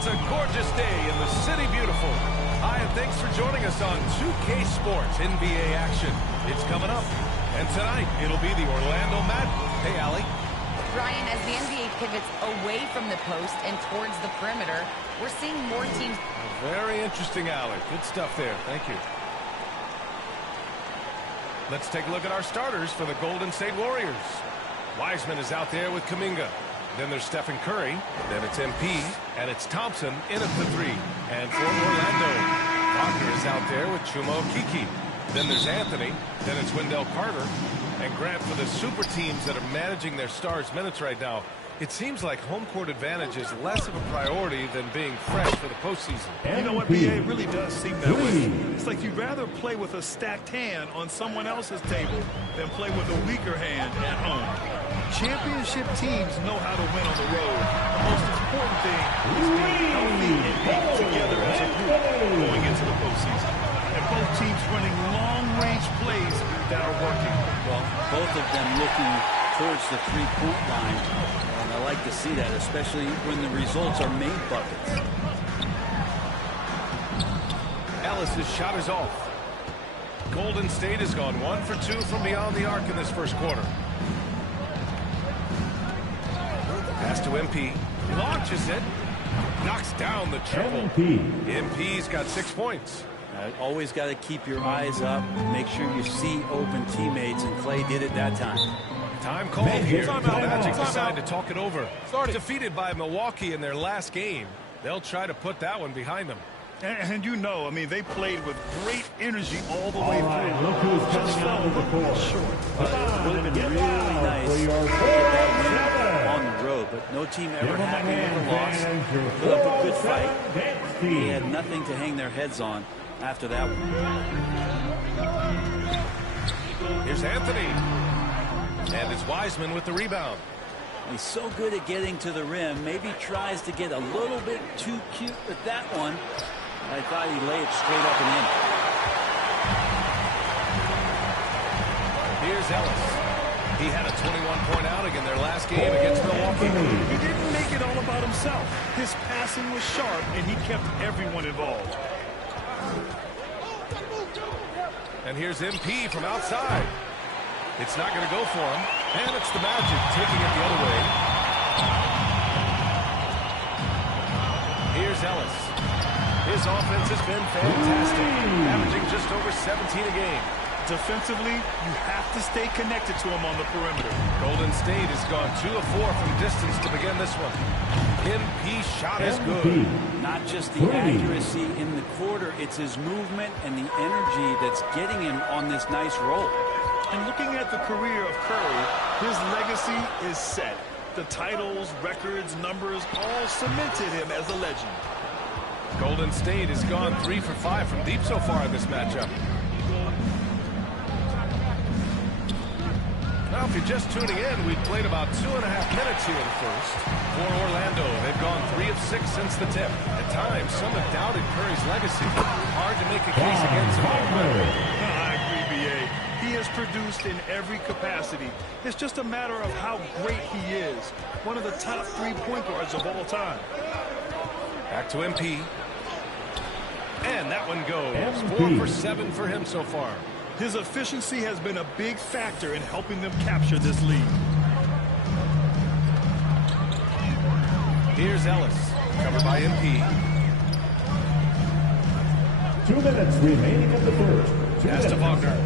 It's a gorgeous day in the city beautiful. Hi, and thanks for joining us on 2K Sports NBA action. It's coming up. And tonight, it'll be the Orlando Magic. Hey, Allie. Ryan, as the NBA pivots away from the post and towards the perimeter, we're seeing more teams. Very interesting, Allie. Good stuff there. Thank you. Let's take a look at our starters for the Golden State Warriors. Wiseman is out there with Kuminga. Then there's Stephen Curry. Then it's MP. And it's Thompson in at the 3. And for Orlando, Wagner is out there with Chuma Okeke. Then there's Anthony. Then it's Wendell Carter. And Grant, for the super teams that are managing their stars' minutes right now, it seems like home court advantage is less of a priority than being fresh for the postseason. You know what, BA, it really does seem that way. It's like you'd rather play with a stacked hand on someone else's table than play with a weaker hand at home. Championship teams know how to win on the road. The most important thing is being healthy and being together as a group going into the postseason. And both teams running long-range plays that are working. Well, both of them looking towards the three-point line. And I like to see that, especially when the results are made buckets. Ellis's shot is off. Golden State has gone 1 for 2 from beyond the arc in this first quarter. Pass to MP. Launches it. Knocks down the triple. MP's got 6 points. Always got to keep your eyes up. Make sure you see open teammates, and Clay did it that time. Time called here. The Magic decide to talk it over. Defeated by Milwaukee in their last game, they'll try to put that one behind them. And you know, I mean, they played with great energy all the way through. Look who's coming out of the court. Short. It would have been really nice to get that win on the road, but no team ever happy with a loss. Put up a good fight. They had nothing to hang their heads on after that one. Here's Anthony. And it's Wiseman with the rebound. He's so good at getting to the rim. Maybe tries to get a little bit too cute with that one. I thought he laid it straight up and in. Here's Ellis. He had a 21-point outing in their last game against Milwaukee. He didn't make it all about himself. His passing was sharp, and he kept everyone involved. And here's MP from outside. It's not going to go for him. And it's the Magic taking it the other way. Here's Ellis. His offense has been fantastic, averaging just over 17 a game. Defensively, you have to stay connected to him on the perimeter. Golden State has gone 2 of 4 from distance to begin this one. MP shot is good. Not just the accuracy in the quarter, it's his movement and the energy that's getting him on this nice roll. And looking at the career of Curry, his legacy is set. The titles, records, numbers all cemented him as a legend. Golden State has gone 3 for 5 from deep so far in this matchup. Now, if you're just tuning in, we've played about 2.5 minutes here in the first. For Orlando, they've gone 3 of 6 since the tip. At times, some have doubted Curry's legacy. Hard to make a case against him. I agree, B.A. He has produced in every capacity. It's just a matter of how great he is. One of the top 3 point guards of all time. Back to MP. And that one goes. 4 for 7 for him so far. His efficiency has been a big factor in helping them capture this lead. Here's Ellis, covered by MP. 2 minutes remaining of the first. Pass to Wagner.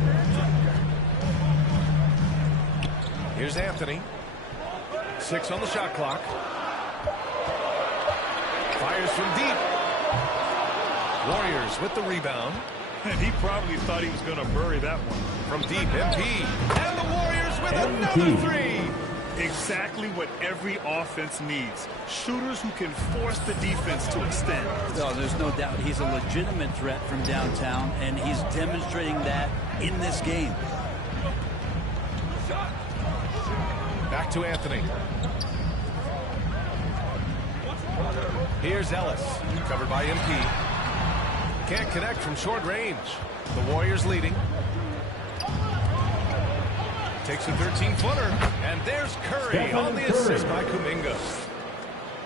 Here's Anthony. 6 on the shot clock. Fires from deep. Warriors with the rebound. And he probably thought he was going to bury that one. From deep, MP. And the Warriors with another 3. Exactly what every offense needs. Shooters who can force the defense to extend. No, there's no doubt he's a legitimate threat from downtown, and he's demonstrating that in this game. Back to Anthony. Here's Ellis, covered by MP. Can't connect from short range. The Warriors leading. Takes a 13-footer. And there's Curry on the assist by Kuminga.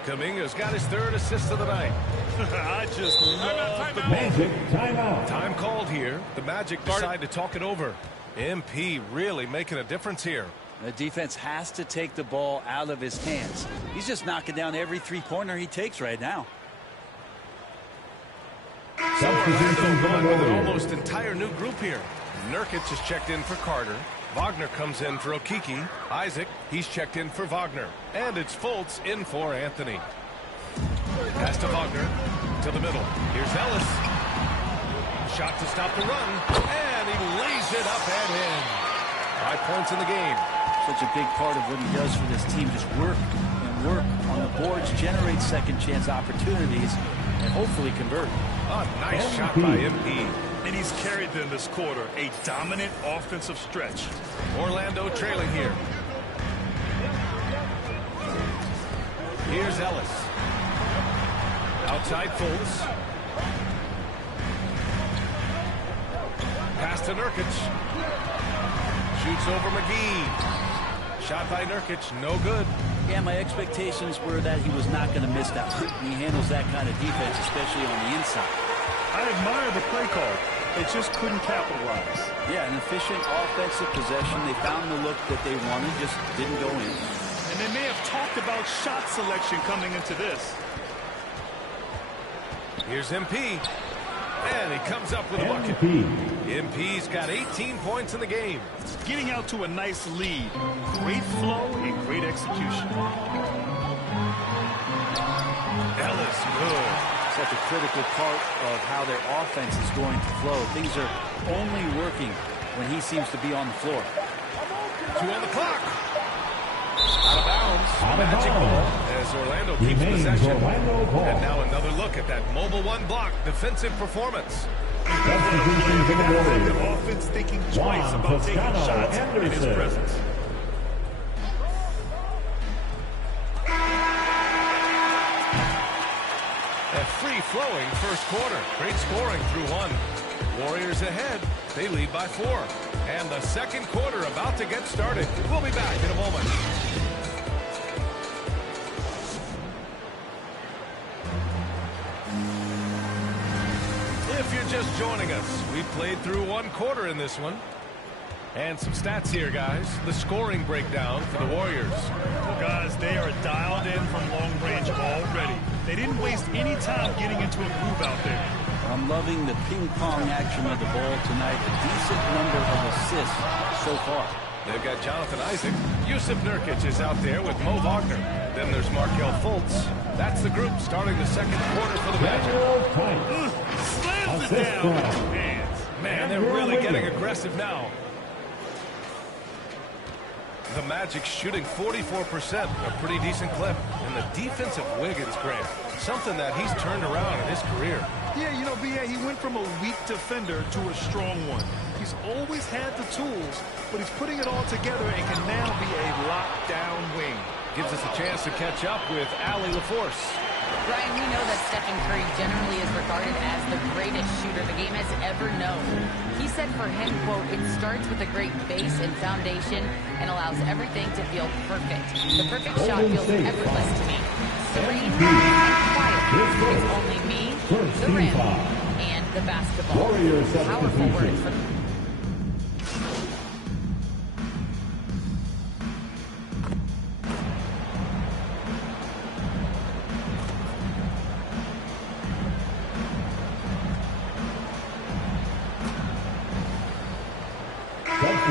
Kuminga's got his third assist of the night. I just love the Magic timeout. Time called here. The Magic decide to talk it over. MP really making a difference here. The defense has to take the ball out of his hands. He's just knocking down every three-pointer he takes right now. So Orlando going with an almost entire new group here. Nurkic is checked in for Carter. Wagner comes in for Okiki. Isaac, he's checked in for Wagner. And it's Fultz in for Anthony. Pass to Wagner. To the middle. Here's Ellis. Shot to stop the run. And he lays it up and in. 5 points in the game. Such a big part of what he does for this team. Just work and work on the boards, generate second chance opportunities, and hopefully convert. A nice shot by MP. And he's carried them this quarter. A dominant offensive stretch. Orlando trailing here. Here's Ellis. Outside Fultz. Pass to Nurkic. Shoots over McGee. Shot by Nurkic, no good. Yeah, my expectations were that he was not going to miss that. He handles that kind of defense, especially on the inside. I admire the play call. They just couldn't capitalize. Yeah, an efficient offensive possession. They found the look that they wanted, just didn't go in. And they may have talked about shot selection coming into this. Here's MP. And he comes up with a bucket. MP's got 18 points in the game. Getting out to a nice lead. Great flow and great execution. Ellis, good. Such a critical part of how their offense is going to flow. Things are only working when he seems to be on the floor. 2 on the clock. Out of bounds. Magic ball as Orlando keeps possession. And now another look at that mobile one block defensive performance. The offense thinking twice about taking shots in his presence. A free-flowing first quarter. Great scoring through 1. Warriors ahead. They lead by 4. And the second quarter about to get started. We'll be back in a moment. If you're just joining us, we played through 1 quarter in this one. And some stats here, guys. The scoring breakdown for the Warriors. Well, guys, they are dialed in from long range already. They didn't waste any time getting into a groove out there. I'm loving the ping-pong action of the ball tonight. A decent number of assists so far. They've got Jonathan Isaac. Yusuf Nurkic is out there with Mo Wagner. Then there's Markelle Fultz. That's the group starting the second quarter for the Magic. Slams it down with 2 hands. Man, they're really getting aggressive now. The Magic shooting 44%, a pretty decent clip. And the defensive Wiggins, Grant, something that he's turned around in his career. Yeah, you know, B.A., he went from a weak defender to a strong one. He's always had the tools, but he's putting it all together and can now be a lockdown wing. Gives us a chance to catch up with Allie LaForce. Brian, we know that Stephen Curry generally is regarded as the greatest shooter the game has ever known. He said for him, quote, "It starts with a great base and foundation and allows everything to feel perfect. The perfect shot feels effortless to me. Serene and quiet. It's only me, the rim, and the basketball." Powerful words from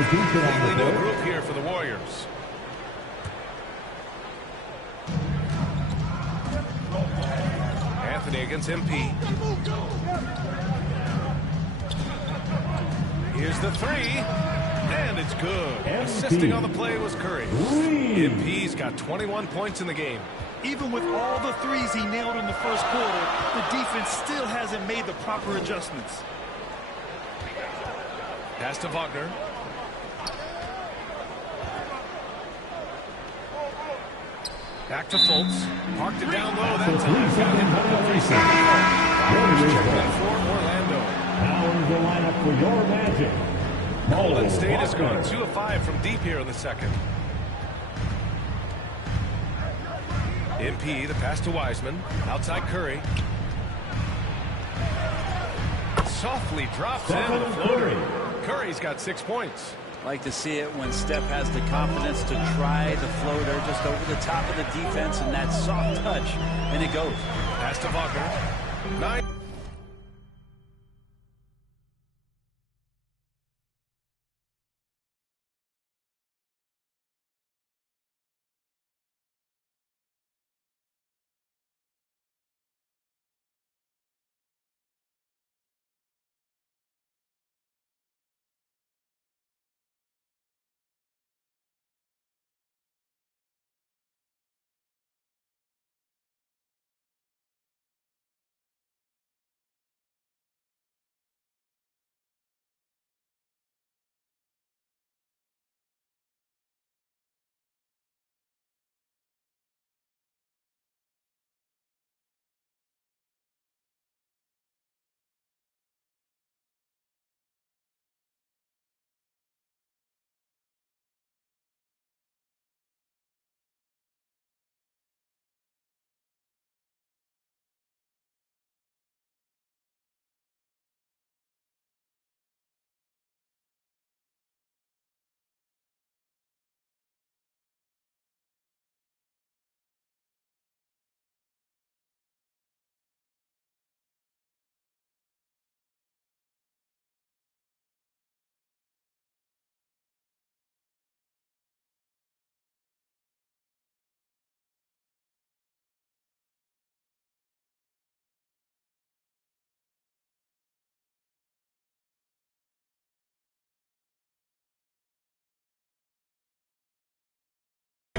Completely new group here for the Warriors. Anthony against MP. Here's the 3. And it's good. Assisting on the play was Curry. MP's got 21 points in the game. Even with all the threes he nailed in the first quarter, the defense still hasn't made the proper adjustments. Pass to Wagner. Back to Fultz. Parked it down low that time. Got hit by the 3 second mark. Wagner's checked in for Orlando. Now in the lineup for your Magic. Golden State has gone 2 of 5 from deep here in the second. MP, the pass to Wiseman. Outside Curry. Softly drops in the floater. Curry's got 6 points. Like to see it when Steph has the confidence to try the floater just over the top of the defense and that soft touch, and it goes. Pass to Wagner. 9.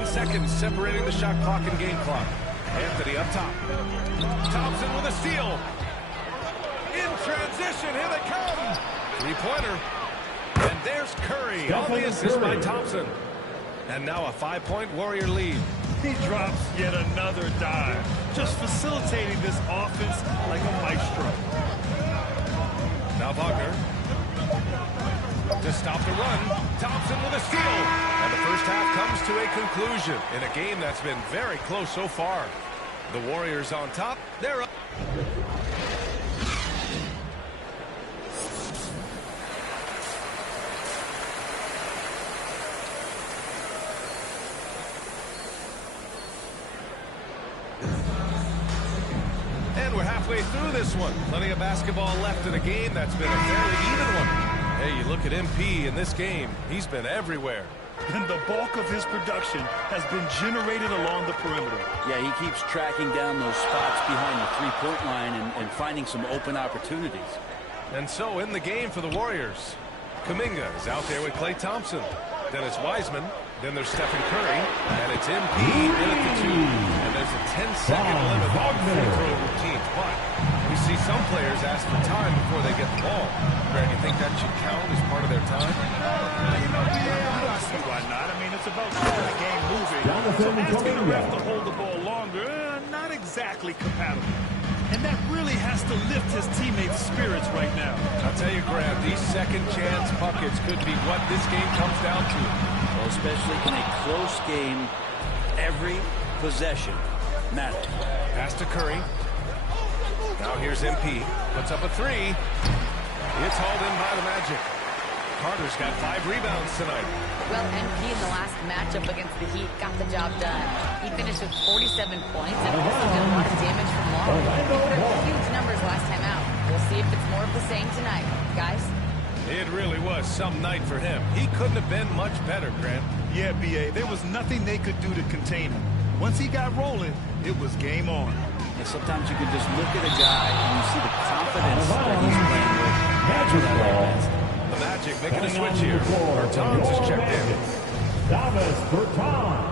Seconds separating the shot clock and game clock. Anthony up top. Thompson with a steal. In transition, here they come. Three-pointer. And there's Curry on the assist by Thompson. And now a 5-point Warrior lead. He drops yet another dive, just facilitating this offense like a maestro. Now Wagner. To stop the run, Thompson with a steal. And the first half comes to a conclusion in a game that's been very close so far. The Warriors on top. They're up. And we're halfway through this one. Plenty of basketball left in a game that's been a fairly even one. Hey, you look at MP in this game, he's been everywhere. And the bulk of his production has been generated along the perimeter. Yeah, he keeps tracking down those spots behind the three-point line and finding some open opportunities. And so in the game for the Warriors, Kuminga is out there with Klay Thompson. Then it's Wiseman. Then there's Stephen Curry. And it's MP in at the 2. And there's a 10-second limit on free throw routines. But we see some players ask for time before they get the ball. Greg, you think that should count as part of their time? I see why not. I mean, it's about keeping the game moving. So asking the ref to hold the ball longer, not exactly compatible. And that really has to lift his teammates' spirits right now. I'll tell you, Grant, these second chance buckets could be what this game comes down to. Well, especially in a close game, every possession matters. Pass to Curry. Now here's MP. Puts up a 3. It's hauled in by the Magic. Carter's got 5 rebounds tonight. Well, MP in the last matchup against the Heat got the job done. He finished with 47 points and also did a lot of damage from long. He put up huge numbers last time out. We'll see if it's more of the same tonight. Guys? It really was some night for him. He couldn't have been much better, Grant. Yeah, B.A., there was nothing they could do to contain him. Once he got rolling, it was game on. And sometimes you can just look at a guy and you see the confidence that he's playing with. Magic ball. The Magic making a switch here. Bertans is checked in. Davis Bertans.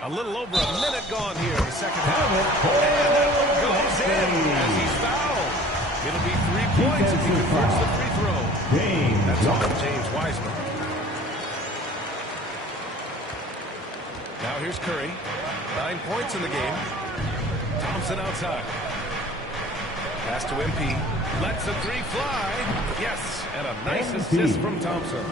A little over a minute gone here in the second half. And that one goes in as he's fouled. It'll be 3 points if he converts the free throw. That's on James Wiseman. Now here's Curry. 9 points in the game. Thompson outside. Pass to MP. Lets the three fly. Yes, and a nice assist from Thompson.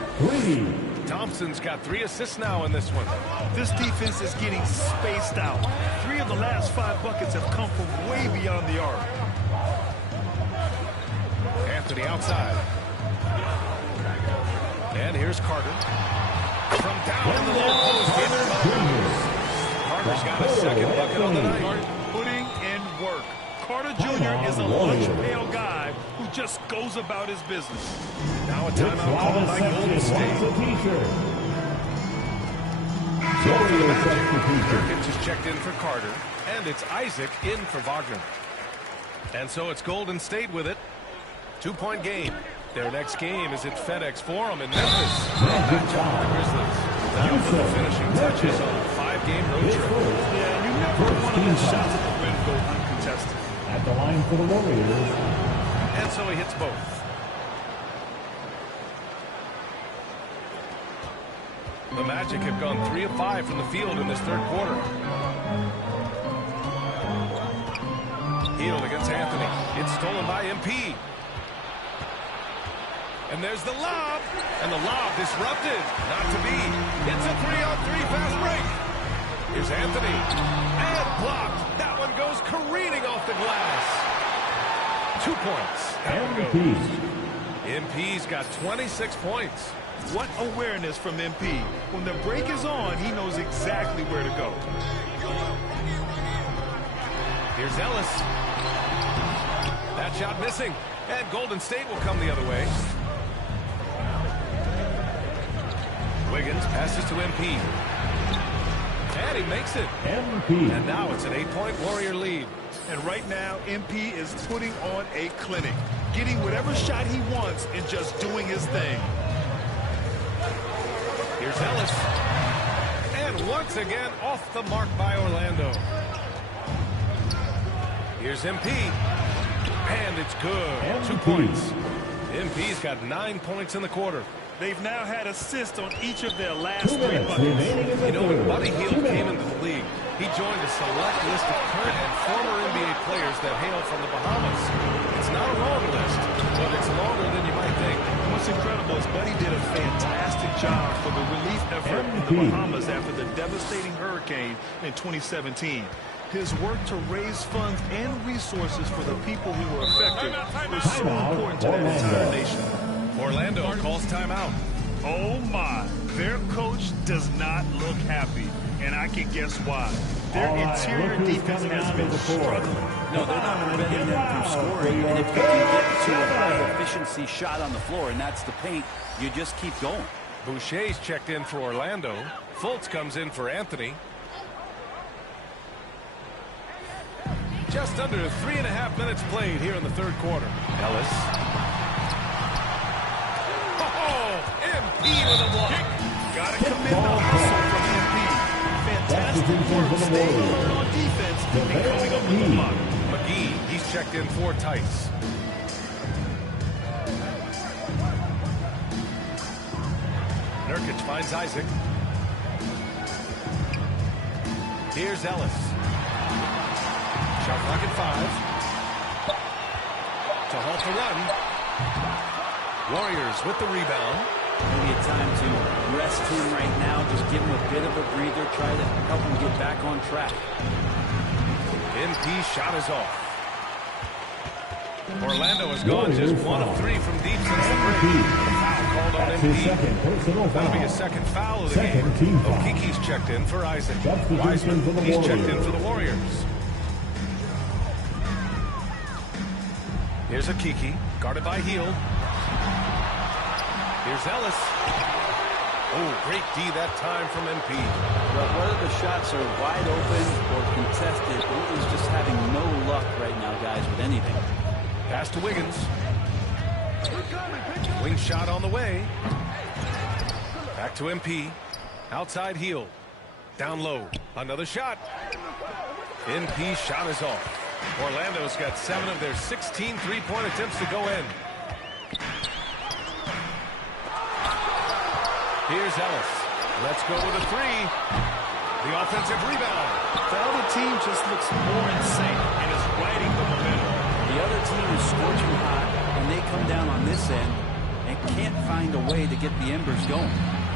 Thompson's got 3 assists now in this one. This defense is getting spaced out. 3 of the last 5 buckets have come from way beyond the arc. Anthony outside. And here's Carter. From down in the low post. Carter's got a second bucket on the night. Putting in work. Carter Jr. is a lunch pail guy who just goes about his business. Now a timeout called by Golden State. So for the Magic, Nurkic is checked in for Carter, and it's Isaac in for Wagner. And so it's Golden State with it. 2-point game. Their next game is at FedEx Forum in Memphis. Matchup with the Grizzlies. That'll put the finishing touches on a 5-game road trip. Yeah, you never want to let shots at the rim go uncontested. At the line for the Warriors. And so he hits both. The Magic have gone 3 of 5 from the field in this third quarter. Hield against Anthony. It's stolen by MP. And there's the lob. And the lob disrupted. Not to be. It's a 3-on-3 fast break. Here's Anthony. And blocked. That one goes careening off the glass. 2 points. MP's got 26 points. What awareness from MP. When the break is on, he knows exactly where to go. Here's Ellis. That shot missing. And Golden State will come the other way. Wiggins passes to MP. And he makes it. MP. And now it's an 8-point Warrior lead. And right now, MP is putting on a clinic. Getting whatever shot he wants and just doing his thing. Here's Ellis. And once again, off the mark by Orlando. Here's MP. And it's good. 2 points. MP's got 9 points in the quarter. They've now had assists on each of their last 3 buckets. You know, when Buddy Hield came into the league, he joined a select list of current and former NBA players that hail from the Bahamas. It's not a long list, but it's longer than you might think. What's incredible is Buddy did a fantastic job for the relief effort in the Bahamas after the devastating hurricane in 2017. His work to raise funds and resources for the people who were affected was so important to that entire nation. Orlando calls timeout. Oh my, their coach does not look happy, and I can guess why. Their interior defense has been struggling. No, they're not preventing them from scoring, and if you can get to a high-efficiency shot on the floor, and that's the paint, you just keep going. Boucher's checked in for Orlando. Fultz comes in for Anthony. Just under 3.5 minutes played here in the third quarter. Ellis. MP with a block. Gotta commend the hustle from MP. Fantastic work staying on defense and coming up with the block. McGee, he's checked in for Tice. Nurkic finds Isaac. Here's Ellis. Shot clock at 5. To halt the run. Warriors with the rebound. Maybe a time to rest him right now. Just give him a bit of a breather. Try to help him get back on track. MP shot is off. Orlando has gone just 1 of 3 from deep since the break. Foul called on MP. That'll be a second foul of the game. Okiki's checked in for Isaac. Wiseman, he's checked in for the Warriors. Here's Okiki, guarded by Hield. Here's Ellis. Oh, great D that time from MP. But whether the shots are wide open or contested, he's just having no luck right now, guys, with anything. Pass to Wiggins. Wing shot on the way. Back to MP. Outside Hield. Down low. Another shot. MP shot is off. Orlando's got 7 of their 16 three-point attempts to go in. Here's Ellis. Let's go with a 3. The offensive rebound. The other team just looks more insane and is riding the momentum. The other team is scorching hot, and they come down on this end and can't find a way to get the embers going.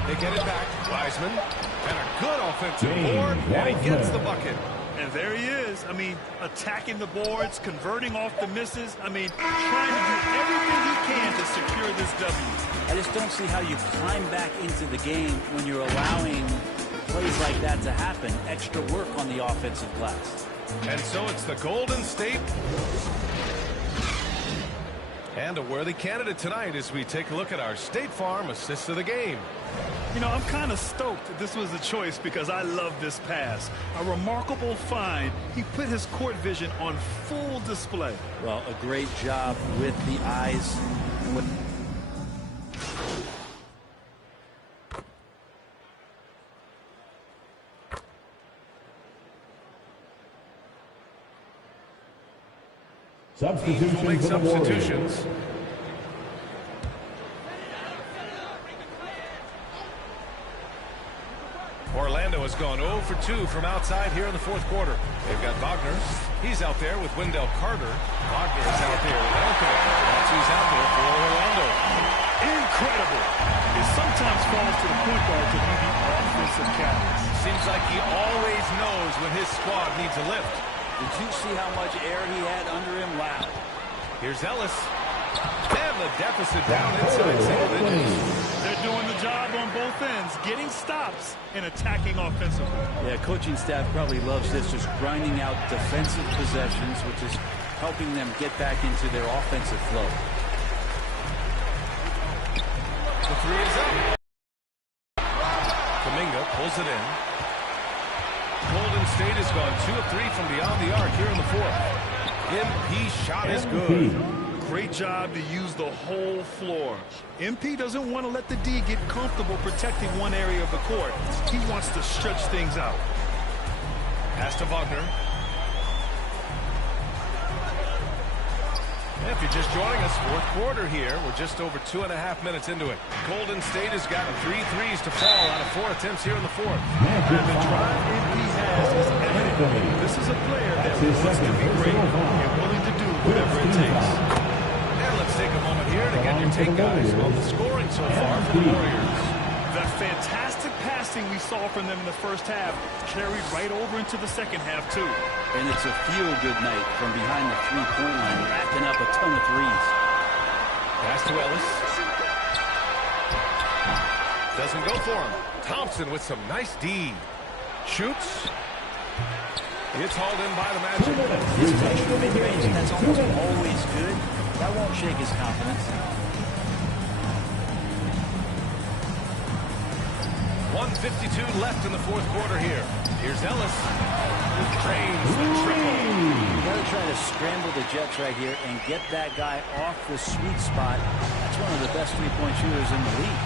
They get it back. Wiseman. And a good offensive board. And he gets the bucket. And there he is. I mean, attacking the boards, converting off the misses. I mean, trying to do everything he can to secure this W. I just don't see how you climb back into the game when you're allowing plays like that to happen. Extra work on the offensive glass. And so it's the Golden State. And a worthy candidate tonight as we take a look at our State Farm assist of the game. You know, I'm kind of stoked that this was the choice because I love this pass. A remarkable find. He put his court vision on full display. Well, a great job with the eyes. Substitutions Will make for the Warriors. substitutions. Orlando has gone 0 for 2 from outside here in the fourth quarter. They've got Wagner. He's out there with Wendell Carter. Wagner is out there with Anthony. That's who's out there for Orlando. Incredible. It sometimes falls to the point guard to be the offensive catalyst. Seems like he always knows when his squad needs a lift. Did you see how much air he had under him? Wow. Here's Ellis. And the deficit down inside single digits. They're doing the job on both ends, getting stops and attacking offensively. Yeah, coaching staff probably loves this, just grinding out defensive possessions, which is helping them get back into their offensive flow. The three is up. Kuminga pulls it in. Golden State has gone 2 of 3 from beyond the arc here in the fourth. MP shot is good. Great job to use the whole floor. MP doesn't want to let the D get comfortable protecting one area of the court. He wants to stretch things out. Pass to Wagner. If you're just joining us, fourth quarter here. We're just over 2.5 minutes into it. Golden State has got 3 threes to fall out of 4 attempts here in the fourth. And the drive MP has is evident. This is a player that wants to be great and willing to do whatever it takes. And let's take a moment here to get your take, guys, on the scoring so far for the Warriors. The fantastic passing we saw from them in the first half carried right over into the second half, too. And it's a feel-good night from behind the three-point line, racking up a ton of threes. Pass to Ellis. Doesn't go for him. Thompson with some nice D. Shoots. It's hauled in by the Magic. His extra mid-range, that's almost always good. That won't shake his confidence. 1:52 left in the fourth quarter here. Here's Ellis. Drains the triple. You got to try to scramble the Jets right here and get that guy off the sweet spot. That's one of the best three-point shooters in the league.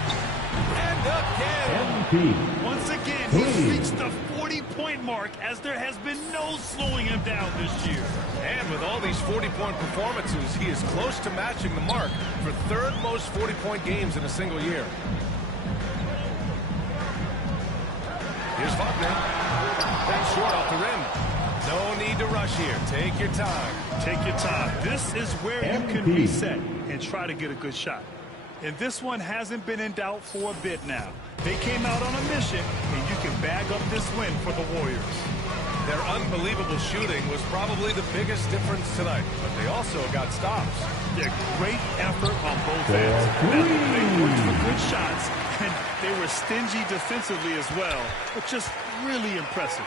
And again. MP. Once again, he's reached the 40-point mark as there has been no slowing him down this year. And with all these 40-point performances, he is close to matching the mark for third most 40-point games in a single year. Here's Wagner. That's short off the rim. No need to rush here. Take your time. Take your time. This is where you can reset and try to get a good shot. And this one hasn't been in doubt for a bit now. They came out on a mission, and you can bag up this win for the Warriors. Their unbelievable shooting was probably the biggest difference tonight, but they also got stops. Yeah, great effort on both ends. They worked for good shots, and they were stingy defensively as well, but just really impressive.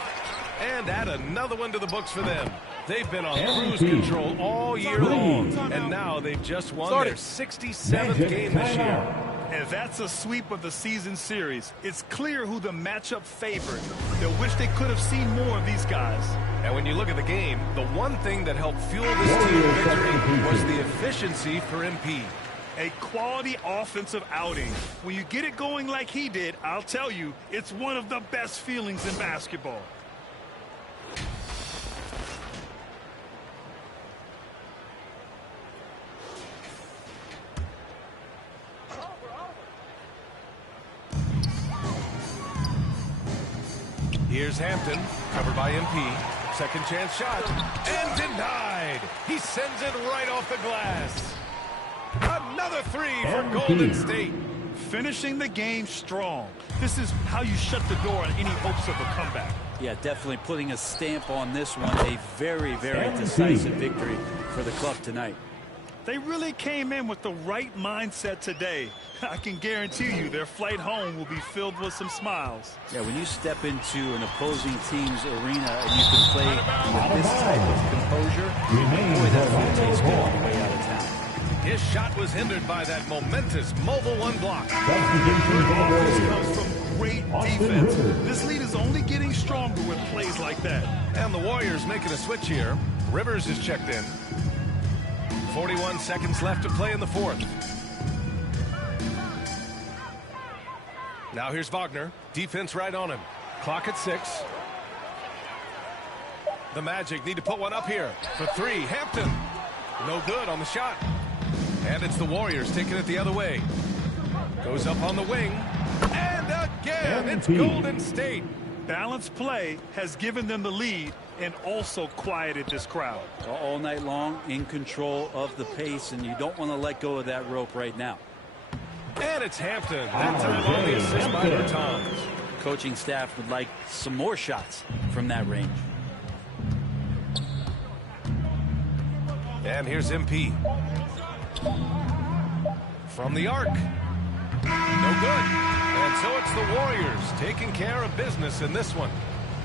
And add another one to the books for them. They've been on cruise control all year long, and now they've just won their 67th game this year. And that's a sweep of the season series. It's clear who the matchup favored. They'll wish they could have seen more of these guys. And when you look at the game, the one thing that helped fuel this team's victory was the efficiency for MP. A quality offensive outing. When you get it going like he did, I'll tell you, it's one of the best feelings in basketball. Here's Hampton, covered by MP. Second chance shot. And denied. He sends it right off the glass. Another three for Golden State. Finishing the game strong. This is how you shut the door on any hopes of a comeback. Yeah, definitely putting a stamp on this one. A very, very decisive victory for the club tonight. They really came in with the right mindset today. I can guarantee you their flight home will be filled with some smiles. Yeah, when you step into an opposing team's arena and you can play with this type of composure, boy, that food tastes good on the way out of town. His shot was hindered by that momentous Mobile One block. This comes from great defense. This lead is only getting stronger with plays like that. And the Warriors making a switch here. Rivers is checked in. 41 seconds left to play in the fourth. Now here's Wagner. Defense right on him. Clock at 6. The Magic need to put one up here for 3. Hampton. No good on the shot. And it's the Warriors taking it the other way. Goes up on the wing. And again, it's Golden State. Balanced play has given them the lead and also quieted this crowd. All night long, in control of the pace, and you don't want to let go of that rope right now. And it's Hampton. That time on the assist by Bertans. Coaching staff would like some more shots from that range. And here's MP. From the arc. No good. And so it's the Warriors taking care of business in this one.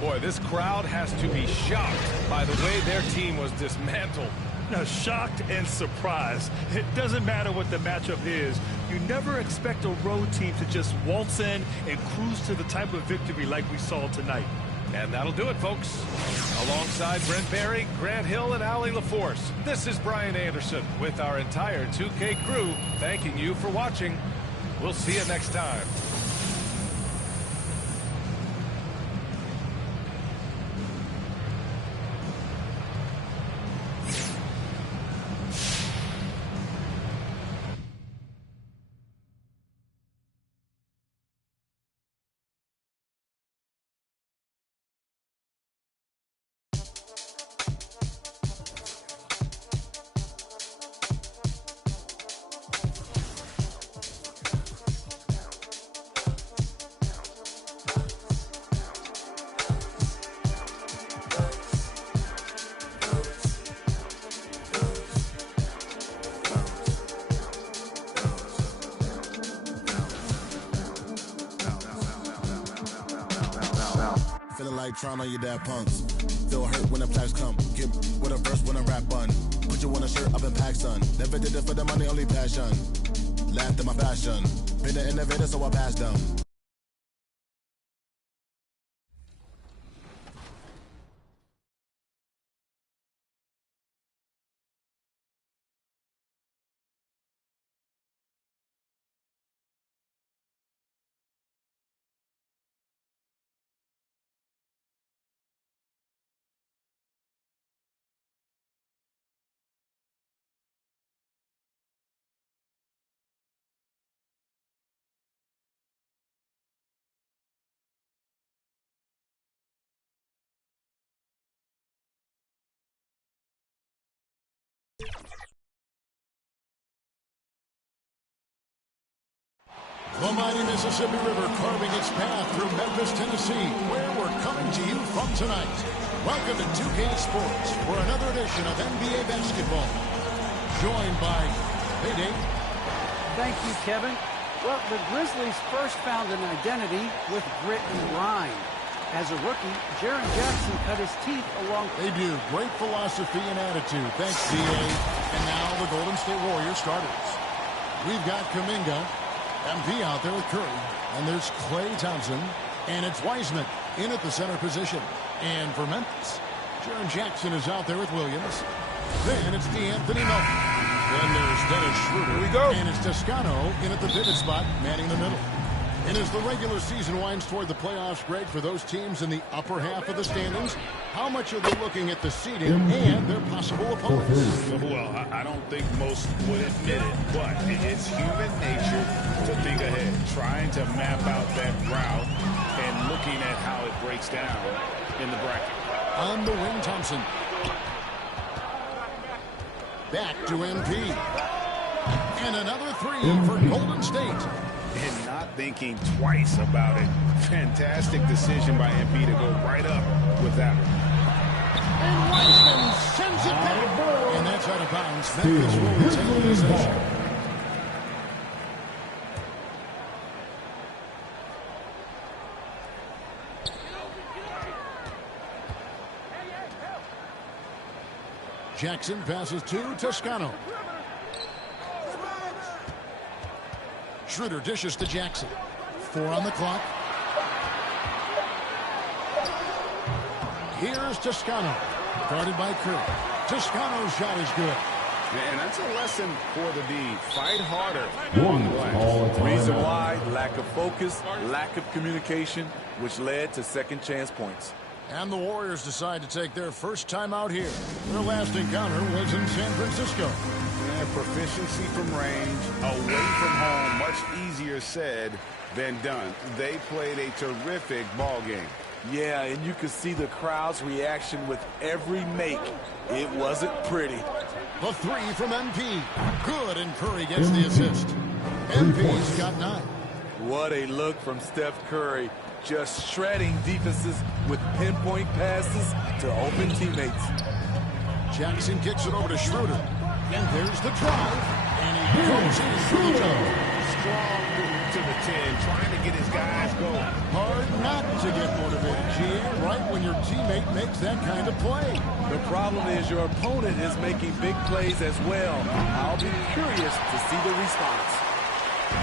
Boy, this crowd has to be shocked by the way their team was dismantled. Now, shocked and surprised. It doesn't matter what the matchup is. You never expect a road team to just waltz in and cruise to the type of victory like we saw tonight. And that'll do it, folks. Alongside Brent Barry, Grant Hill, and Allie LaForce, this is Brian Anderson with our entire 2K crew thanking you for watching. We'll see you next time. Feeling like trying on your dad punks. Feel hurt when the plaques come. Get with a verse when a rap bun. Put you on a shirt, I've been packed, son. Never did it for the money, only passion. Laughed at my passion. Been an innovator, so I passed them. The mighty Mississippi River carving its path through Memphis, Tennessee, where we're coming to you from tonight. Welcome to 2K Sports for another edition of NBA basketball. Joined by Payday. Thank you, Kevin. Well, the Grizzlies first found an identity with grit and grind. As a rookie, Jaren Jackson cut his teeth along. They do. Great philosophy and attitude. Thanks, DA. And now the Golden State Warriors starters. We've got Kuminga, MP out there with Curry. And there's Klay Thompson. And it's Wiseman in at the center position. And for Memphis, Jaren Jackson is out there with Williams. Then it's DeAnthony Melton. Then there's Dennis Schroeder. Here we go. And it's Toscano in at the pivot spot, manning the middle. And as the regular season winds toward the playoffs, Greg, for those teams in the upper half of the standings, how much are they looking at the seeding and their possible opponents? Well, I don't think most would admit it, but it's human nature to think ahead, trying to map out that route and looking at how it breaks down in the bracket. On the wing, Thompson. Back to MP. And another three for Golden State. And not thinking twice about it. Fantastic decision by MP to go right up with that one. And Wiseman sends it back. And that's out of bounds. Memphis will take possession. Jackson passes to Toscano. Schroeder dishes to Jackson. 4 on the clock. Here's Toscano. Guarded by Curry. Toscano's shot is good. And that's a lesson for the D. Fight harder. Reason why, lack of focus, lack of communication, which led to second chance points. And the Warriors decide to take their first time out here. Their last encounter was in San Francisco. And proficiency from range, away from home, much easier said than done. They played a terrific ball game. Yeah, and you could see the crowd's reaction with every make. It wasn't pretty. The three from MP. Good, and Curry gets the assist. MP's got 9. What a look from Steph Curry. Just shredding defenses with pinpoint passes to open teammates. Jackson kicks it over to Schroeder. And there's the drive. And he goes in through the top. Strong move to the 10, trying to get his guys going. Hard not to get motivated, GA, right when your teammate makes that kind of play. The problem is your opponent is making big plays as well. I'll be curious to see the response.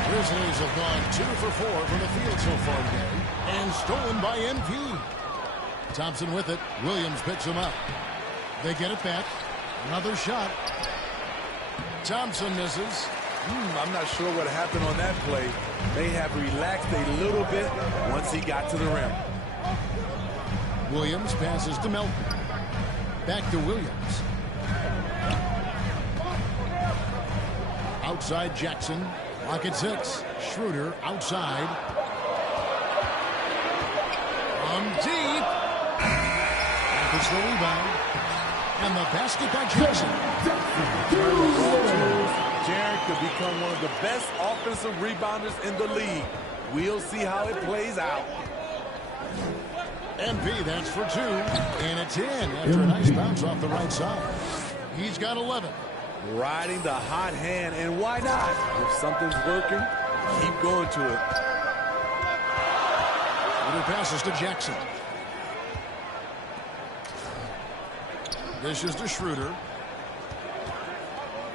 Grizzlies have gone 2 for 4 from the field so far today. And stolen by MP. Thompson with it. Williams picks him up. They get it back. Another shot. Thompson misses. I'm not sure what happened on that play. May have relaxed a little bit once he got to the rim. Williams passes to Melton. Back to Williams. Outside Jackson. Clock at 6. Schroeder outside. From deep. And it's the rebound. And the basket by Jackson. Jaren could become one of the best offensive rebounders in the league. We'll see how it plays out. MP, that's for 2. And it's in after a nice bounce off the right side. He's got 11. Riding the hot hand, and why not? If something's working, keep going to it. Little passes to Jackson. Dishes to Schroeder.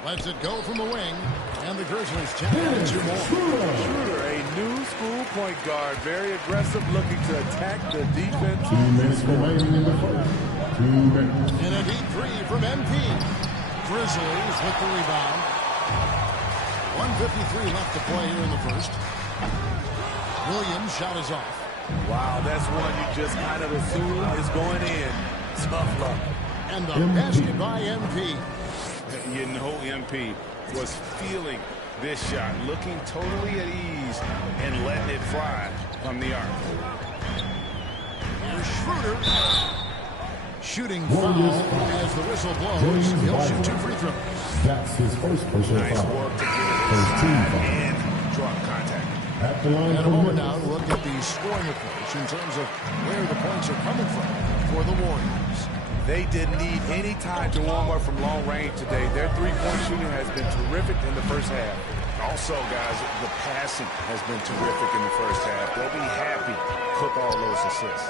Lets it go from the wing. And the Grizzlies challenge 2 more. Schroeder, a new school point guard. Very aggressive, looking to attack the defense. 2 minutes remaining in the first. 2 minutes. And a deep 3 from MP. Grizzlies with the rebound. 1:53 left to play here in the first. Williams' shot is off. Wow, that's one you just kind of assume is going in. Tough luck. And the basket by MP. You know MP was feeling this shot, looking totally at ease and letting it fly from the arc. Here's Schroeder. Shooting foul as the whistle blows. He'll shoot 2 free throws. That's his first personal Nice foul. work to get it inside and drop contact. At the line And a for moment Memphis. now to look at the scoring approach in terms of where the points are coming from for the Warriors. They didn't need any time to warm up from long range today. Their three-point shooting has been terrific in the first half. Also, guys, the passing has been terrific in the first half. They'll be happy to cook all those assists.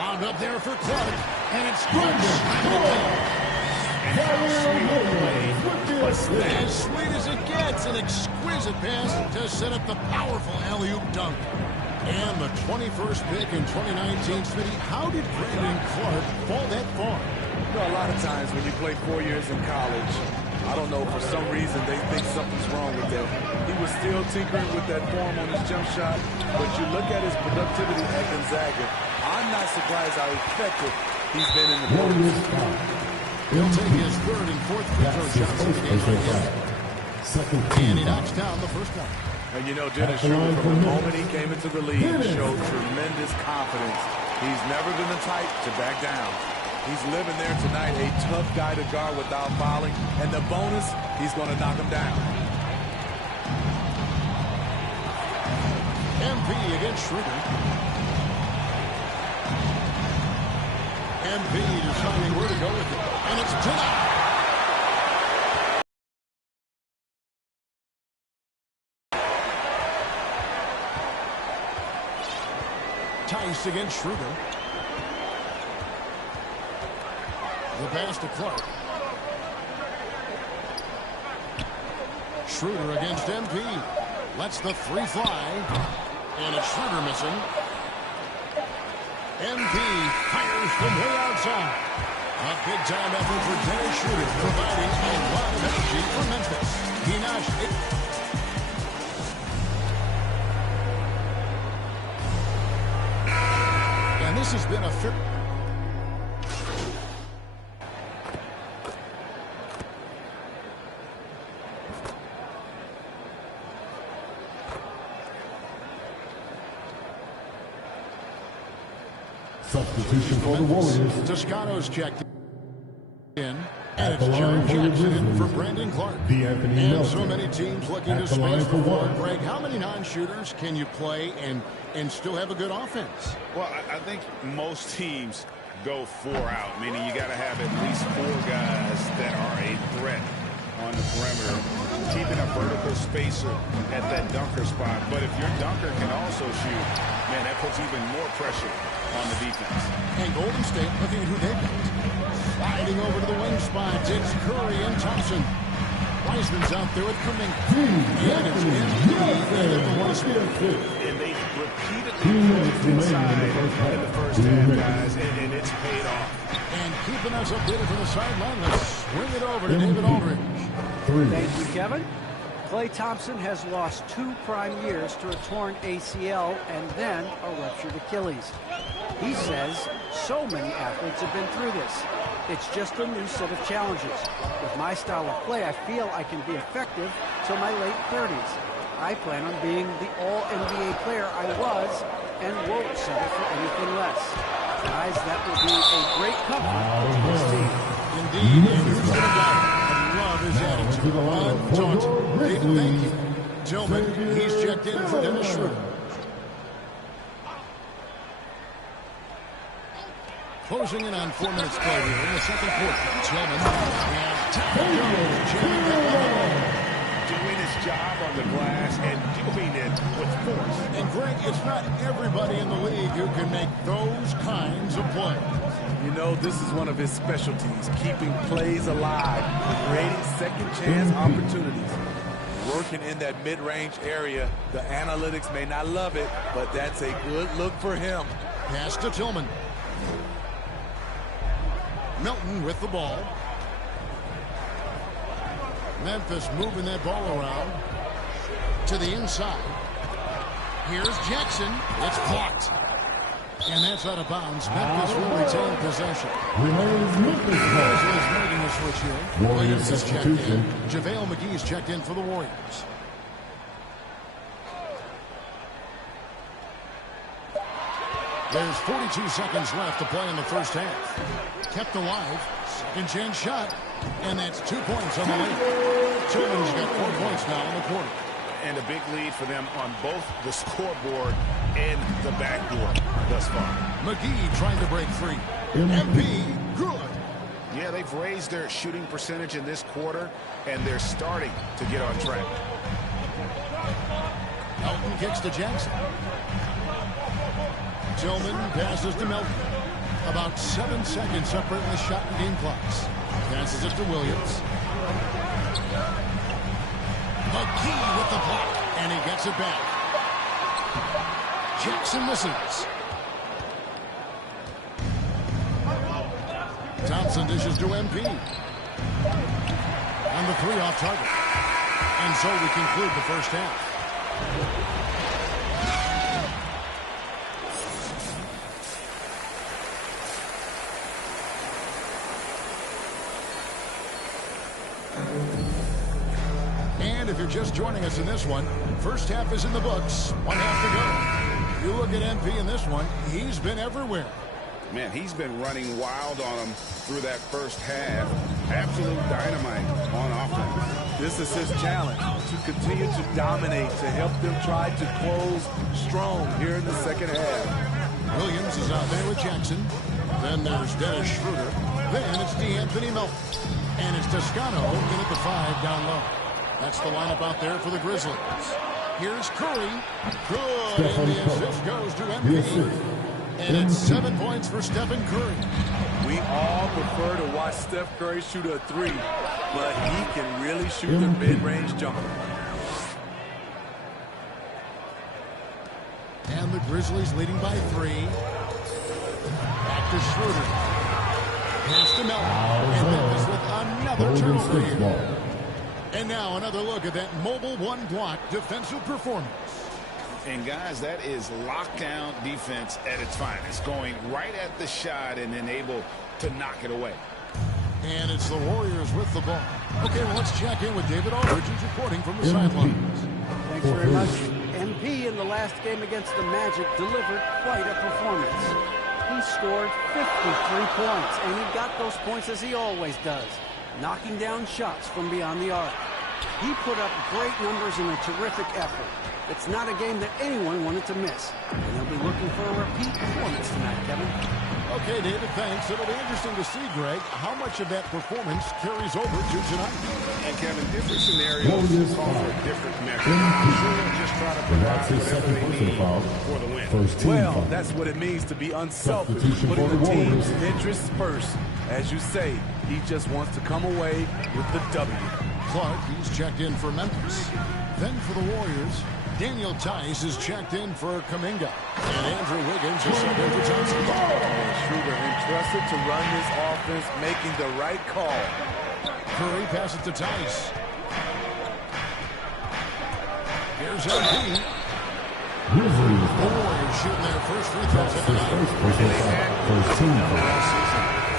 Wound up there for Clark. And it's good. As sweet as it gets, an exquisite pass to set up the powerful alley-oop dunk. And the 21st pick in 2019. Smitty, how did Brandon Clark fall that far? You know, a lot of times when you play 4 years in college, I don't know, for some reason they think something's wrong with him. He was still tinkering with that form on his jump shot, but you look at his productivity at Gonzaga, I'm not surprised how effective he's been in the post. He'll take his 3rd and 4th free throw shots in the game. And he knocks down the first one. And you know, Dennis Schroeder, from the moment he came into the league, showed tremendous confidence. He's never been the type to back down. He's living there tonight, a tough guy to guard without fouling. And the bonus, he's going to knock him down. MP against Schroeder. MP deciding where to go with it. And it's denied. Tice against Schroeder. The pass to Clark. Schroeder against MP. Lets the three fly. And it's Schroeder missing. MP fires from way outside. A big-time effort for Dennis Schroeder, providing a lot of energy for Memphis. He notched it. And this has been a fair... Substitution for the Warriors. Toscano's checked in. And it's Jaron Jackson in for Brandon Clark. And so many teams looking to space for one. Greg, how many non-shooters can you play and still have a good offense? Well, I think most teams go 4 out, meaning you got to have at least 4 guys that are a threat on the perimeter, keeping a vertical spacer at that dunker spot. But if your dunker can also shoot, man, that puts even more pressure on the defense. And Golden State looking at who they've got. Sliding over to the wing spots, it's Curry and Thompson. Wiseman's out there with Kuminga. And it's and they repeatedly inside in the first half, guys, and it's paid off. And keeping us updated from the sideline, let's swing it over to David Aldridge. Thank you, Kevin. Klay Thompson has lost 2 prime years to a torn ACL and then a ruptured Achilles. He says so many athletes have been through this. It's just a new set of challenges. With my style of play, I feel I can be effective till my late 30s. I plan on being the all-NBA player I was and won't settle for anything less. Guys, that will be a great comfort to this team. Indeed, and who's going to got it? I love his attitude. Undaunted. David, thank you. Tillman, he's checked in for Dennis Schroeder. Closing in on 4 minutes play here in the second quarter. Tillman and doing his job on the glass and doing it with force. And Greg, it's not everybody in the league who can make those kinds of plays. You know, this is one of his specialties, keeping plays alive, creating second chance opportunities. Working in that mid-range area, the analytics may not love it, but that's a good look for him. Pass to Tillman. Milton with the ball. Memphis moving that ball around to the inside. Here's Jackson. It's blocked. And that's out of bounds. Memphis will retain possession. Grizzlies making the switch here. Williams is checked in. JaVale McGee's checked in for the Warriors. There's 42 seconds left to play in the first half. Kept alive. Second chance shot. And that's 2 points on the lead. Tillman's got 4 points now in the quarter. And a big lead for them on both the scoreboard and the backboard thus far. McGee trying to break free. MP, good. Yeah, they've raised their shooting percentage in this quarter, and they're starting to get on track. Melton kicks to Jackson. Tillman passes to Melton. About 7 seconds separating the shot and game clocks. Passes it to Williams. McGee with the block, and he gets it back. Jackson misses. Thompson dishes to MP. And the 3 off target. And so we conclude the first half. And if you're just joining us in this one, first half is in the books. 1 half to go. You look at MP in this one, he's been everywhere. Man, he's been running wild on him through that first half. Absolute dynamite on offense. This is his challenge, to continue to dominate, to help them try to close strong here in the second half. Williams is out there with Jackson. Then there's Dennis Schroeder. Then it's DeAnthony Melton. And it's Toscano in at the 5 down low. That's the lineup out there for the Grizzlies. Here's Curry. Good. And the assist goes to MP. And it's 7 points for Stephen Curry. We all prefer to watch Steph Curry shoot a 3, but he can really shoot the mid-range jumper. And the Grizzlies leading by 3. Back to Schroeder. Pass to Melton. And Memphis with another turnover here. And now another look at that mobile one-block defensive performance. And, guys, that is lockdown defense at its finest, going right at the shot and then able to knock it away. And it's the Warriors with the ball. Okay, well, let's check in with David Aldridge, who's reporting from the sidelines. Thanks very much. MP in the last game against the Magic delivered quite a performance. He scored 53 points, and he got those points as he always does, knocking down shots from beyond the arc. He put up great numbers in a terrific effort. It's not a game that anyone wanted to miss. And they'll be looking for a repeat performance tonight, Kevin. Okay, David, thanks. It'll be interesting to see, Greg, how much of that performance carries over to tonight. And, Kevin, different scenarios call for different measures. I'm sure they'll just try to provide whatever they need for the win. Well, that's what it means to be unselfish, putting the team's interests first. As you say, he just wants to come away with the W. Clark, he's checked in for Memphis. Then for the Warriors, Daniel Tice is checked in for Kuminga. And Andrew Wiggins is subbed in for Johnson. And Schroeder entrusted to run this offense, making the right call. Curry passes to Tice. Here's MP. The Warriors shooting their first free throws of the night. First team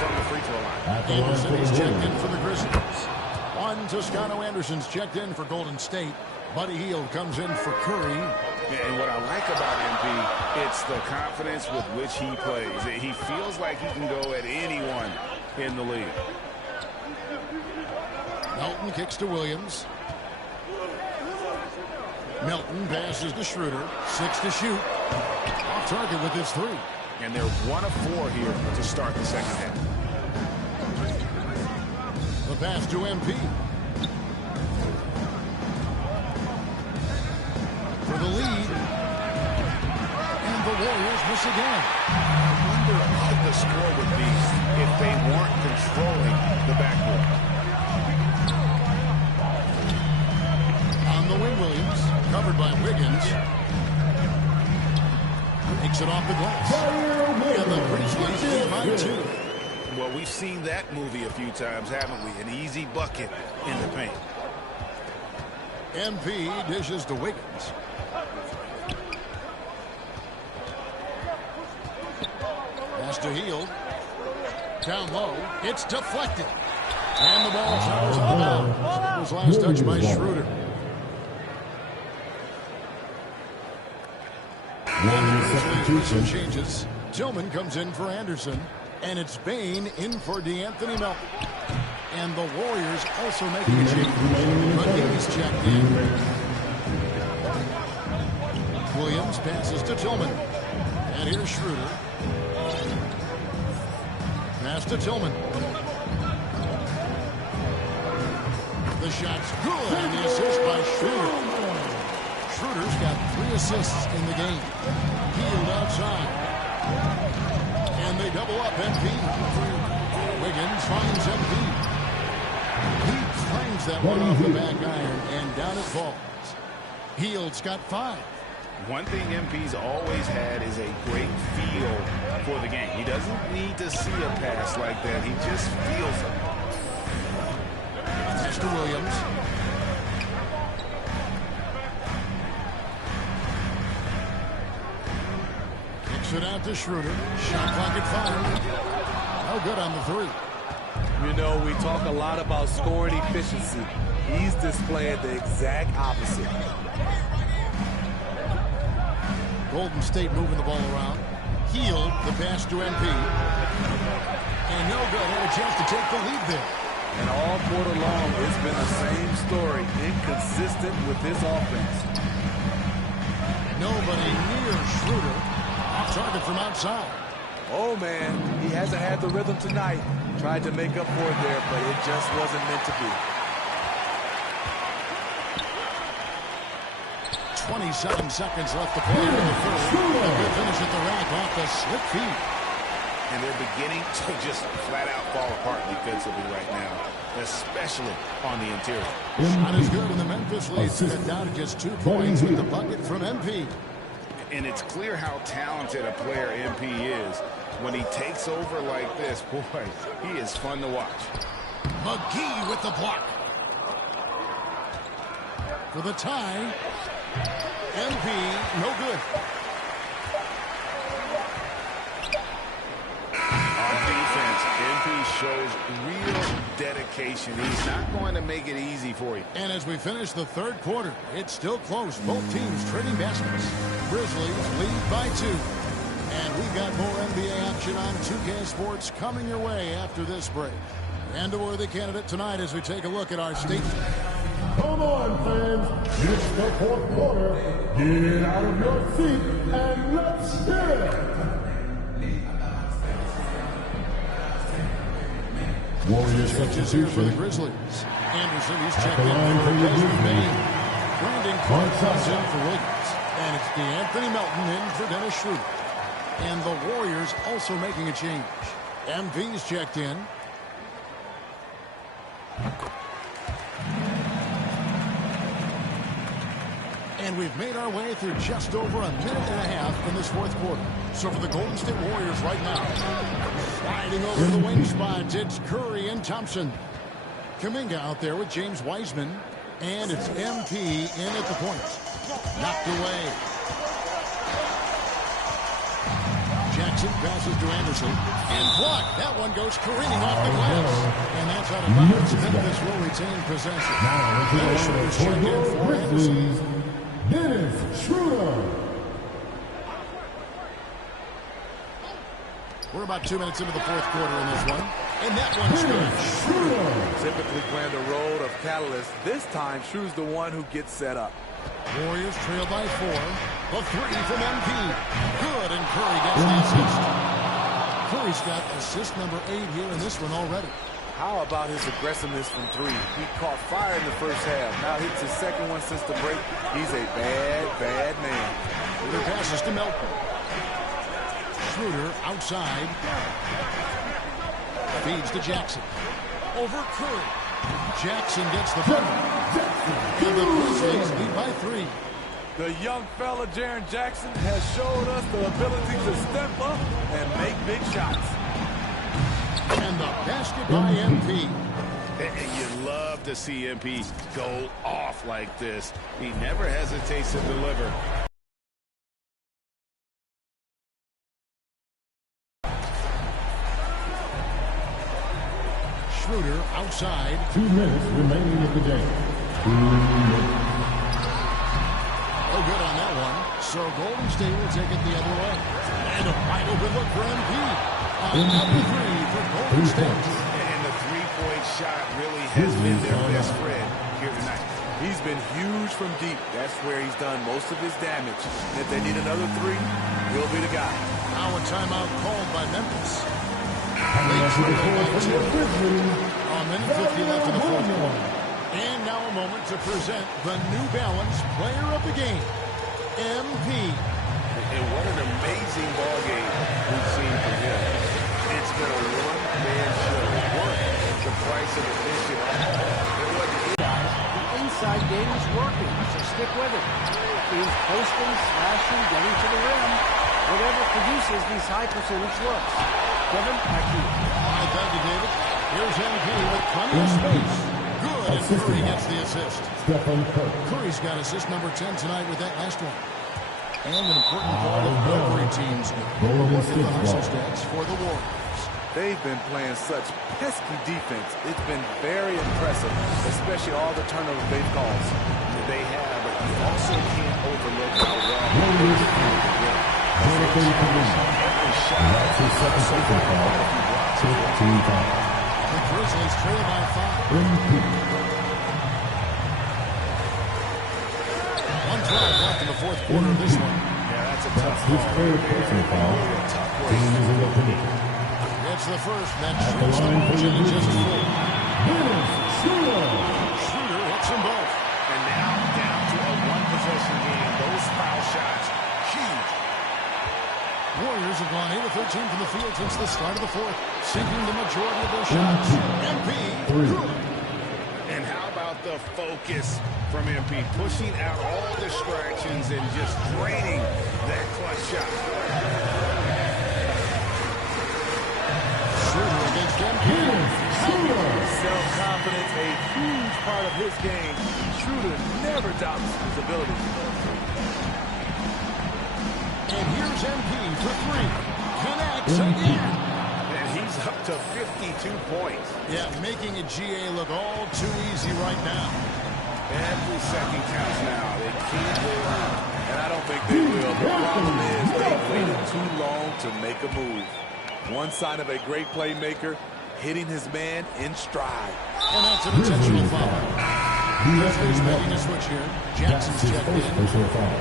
From the free throw line. Anderson is checked in for the Grizzlies. Juan Toscano Anderson's checked in for Golden State. Buddy Hield comes in for Curry. And what I like about MP, it's the confidence with which he plays. He feels like he can go at anyone in the league. Melton kicks to Williams. Melton passes to Schroeder. 6 to shoot. Off target with his 3. And they're 1 of 4 here to start the second half. The pass to MP. For the lead. And the Warriors miss again. I wonder what the score would be if they weren't controlling the backcourt. On the wing, Williams. Covered by Wiggins. Takes it off the glass. And the Grizzlies lead by 2. Well, we've seen that movie a few times, haven't we? An easy bucket in the paint. MP dishes to Wiggins. Pass to Hield. Down low. It's deflected. And the ball travels out of bounds. It was last touched by Schroeder. Some changes. Tillman comes in for Anderson. And it's Bane in for DeAnthony Melton. And the Warriors also making a change. McGee's checked in. Williams passes to Tillman. And here's Schroeder. Pass to Tillman. The shot's good. And the assist by Schroeder. Schroeder's got 3 assists in the game. Hield outside. And they double up MP. Wiggins finds MP. He clangs that one off the back iron, and down it falls. Hield's got 5. One thing MP's always had is a great feel for the game. He doesn't need to see a pass like that. He just feels it. Pass to Williams. Kicks it out to Schroeder. Shot clock at 5. No good on the 3. You know, we talk a lot about scoring efficiency. He's displaying the exact opposite. Golden State moving the ball around. Healed the pass to MP. And no good. Had a chance to take the lead there. And all quarter long, it's been the same story. Inconsistent with this offense. Nobody near Schroeder. Off target from outside. Oh, man. He hasn't had the rhythm tonight. Tried to make up for it there, but it just wasn't meant to be. 27 seconds left to play in the first. A good finish at the rack off the slip feed. And they're beginning to just flat out fall apart defensively right now, especially on the interior. Shot is good, and the Memphis leads it down to just 2 points with the bucket from MP. And it's clear how talented a player MP is. When he takes over like this, boy, he is fun to watch. McGee with the block. For the tie. MP, no good. On defense, MP shows real dedication. He's not going to make it easy for you. And as we finish the third quarter, it's still close. Both teams trading baskets. Grizzlies lead by 2. And we've got more NBA action on 2K Sports coming your way after this break. And a worthy candidate tonight as we take a look at our state. Come on, fans. It's the fourth quarter. Get out of your seat and let's hear it. Warriors substitution for the Grizzlies. Anderson, he's checked in for Desmond Bain. Brandon Clark comes in for Wiggins. And it's DeAnthony Melton in for Dennis Schroeder. And the Warriors also making a change. MV's checked in. And we've made our way through just over a minute and a half in this fourth quarter. So for the Golden State Warriors right now, sliding over the wing spots, it's Curry and Thompson. Kuminga out there with James Wiseman. And it's MP in at the point. Knocked away. Jackson passes to Anderson. And blocked. That one goes careening off the glass. And that's out of bounds. Memphis will retain possession. Dennis Schroeder's checked in for Anderson. Dennis Schroeder. We're about 2 minutes into the fourth quarter in this one. And that one's good. Typically playing the role of catalyst. This time, Schroeder's the one who gets set up. Warriors trail by 4. A 3 from MP. Good, and Curry gets the assist. Curry's got assist number 8 here in this one already. How about his aggressiveness from 3? He caught fire in the first half. Now hits his second one since the break. He's a bad, bad man. Schroeder passes to Melton. Schroeder outside. Feeds to Jackson. Over Curry. Jackson gets the bucket. And the Grizzlies lead by 3. The young fella, Jaren Jackson, has showed us the ability to step up and make big shots. And the basket by MP. And you love to see MP go off like this. He never hesitates to deliver. Schroeder outside. 2 minutes remaining in the game. 2 minutes. Oh, good on that one. So Golden State will take it the other way. And a wide open look for MP. Another 3 for Golden State. And the three-point shot really has been their best friend here tonight. He's been huge from deep. That's where he's done most of his damage. And if they need another 3, he'll be the guy. Now a timeout called by Memphis. A minute 50 left in the fourth quarter. And now a moment to present the New Balance Player of the Game, MP. And what an amazing ball game we've seen from him. It's been a one-man show. The price of admission. The inside game is working, so stick with it. He's posting, slashing, getting to the rim. Whatever produces these high percentage looks. Kevin, back to you. All right, thank you, David. Here's MP with plenty of space. Good, and Curry gets the assist. Curry's got assist number 10 tonight with that last one. And an important part of every team's game. Look at the hustle stats for the Warriors. They've been playing such pesky defense. It's been very impressive, especially all the turnovers they've caused. They have, but You also can't overlook how well Jonathan Kuminga. That's his second foul. 15 foul. The Grizzlies trail by 5. 1:12 left in the fourth quarter of this one. Yeah, that's a tough His call. third personal foul. James in the paint. It's the first that At the shoots the line for the margin just Grizzlies. 4. Schroeder. Schroeder hits them both. And now down to a one-possession game. Those foul shots, huge. Warriors have gone 8 of 13 from the field since the start of the fourth, sinking the majority of their shots. MP drew it. And how about the focus from MP, pushing out all distractions and just draining that clutch shot. Schroeder against MP. Self-confidence, a huge part of his game. Schroeder never doubts his ability. And here's MP for 3. Connects again. And he's up to 52 points. Yeah, making a GA look all too easy right now. Every second counts now. They can't wait on. And I don't think they will. The problem is they waited too long to make a move. One sign of a great playmaker, hitting his man in stride. And that's an intentional foul. Grizzlies making a switch here. Jackson's checked in. Personal foul.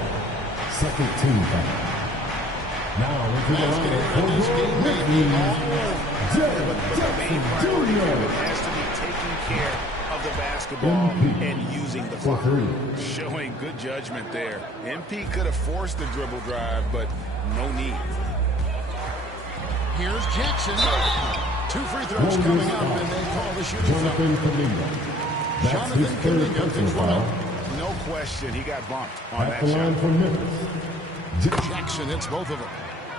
Second team foul. Now into the line for Jackson Jr. Has to be taking care of the basketball and using the clock. Showing good judgment there. MP could have forced the dribble drive, but no need. Here's Jackson. 2 free throws coming up, and they call the shooting foul. Jonathan Kuminga. That's his third personal foul. No question, he got bumped on At that the line shot. for Memphis. Jackson hits both of them.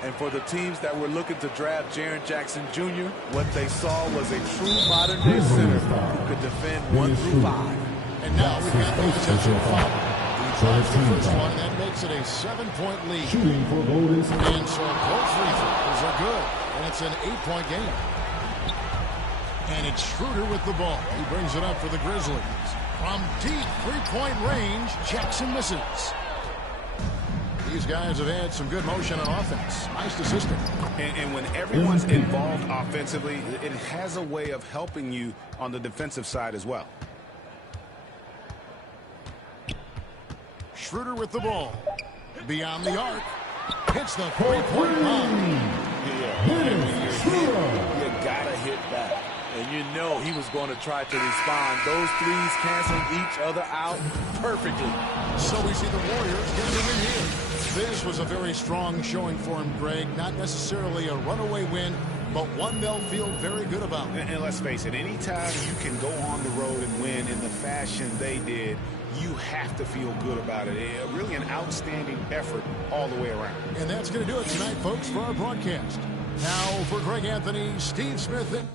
And for the teams that were looking to draft Jaren Jackson Jr., what they saw was a true modern-day center who could defend 1 through 5. And now we've got the potential foul. He tries the first one, and that makes it a 7-point lead. Shooting for Golden State. And so both free throws are good, and it's an 8-point game. And it's Schroeder with the ball. He brings it up for the Grizzlies. From deep 3-point range, Jackson misses. These guys have had some good motion on offense. Nice to system. And when everyone's involved offensively, it has a way of helping you on the defensive side as well. Schroeder with the ball. Beyond the arc. Hits the 3-point line. You gotta hit back. And you know he was going to try to respond. Those threes canceling each other out perfectly. So we see the Warriors getting the win here. This was a very strong showing for him, Greg. Not necessarily a runaway win, but one they'll feel very good about. And let's face it, anytime you can go on the road and win in the fashion they did, you have to feel good about it. Really an outstanding effort all the way around. And that's going to do it tonight, folks, for our broadcast. Now for Greg Anthony, Steve Smith, and